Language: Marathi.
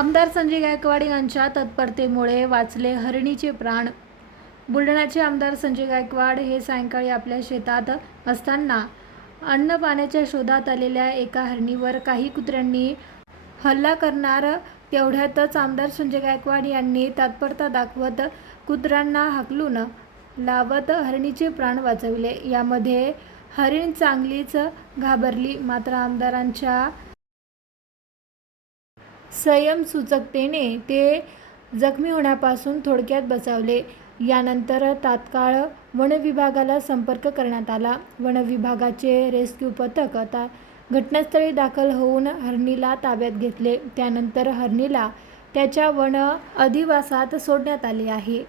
आमदार संजय गायकवाड यांच्या तत्परतेमुळे वाचले हरणीचे प्राण. बुलढाण्याचे आमदार संजय गायकवाड हे सायंकाळी आपल्या शेतात असताना अन्न पाण्याच्या शोधात आलेल्या एका हरणीवर काही कुत्र्यांनी हल्ला करणार. तेवढ्यातच आमदार संजय गायकवाड यांनी तत्परता दाखवत कुत्र्यांना हाकलून लावत हरणीचे प्राण वाचवले. यामध्ये हरीण चांगलीच घाबरली, मात्र आमदारांच्या संयमसूचकतेने ते जखमी होण्यापासून थोडक्यात बचावले. यानंतर तात्काळ वनविभागाला संपर्क करण्यात आला. वनविभागाचे रेस्क्यू पथक घटनास्थळी दाखल होऊन हरणीला ताब्यात घेतले. त्यानंतर हरणीला त्याच्या वन अधिवासात सोडण्यात आले आहे.